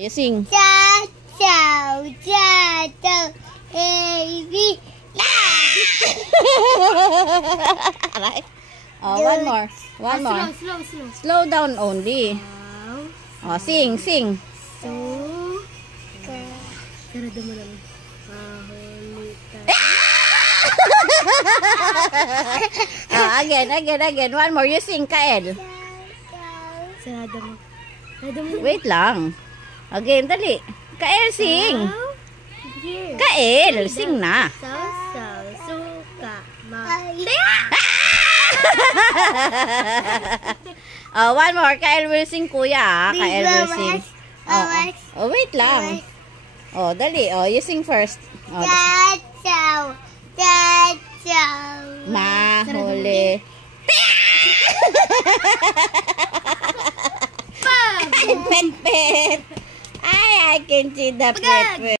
You sing. Oh, one more. One more. Slow down only. Oh, sing. Again. One more. You sing, Kael. Wait lang. Again, dali. Kael, sing. Kael, sing na. Oh, one more. Kael will sing, kuya. Kael will sing. Oh, wait lang. Oh, dali. Oh, you sing first. Oh, mahuli. Pet. I can see the pet.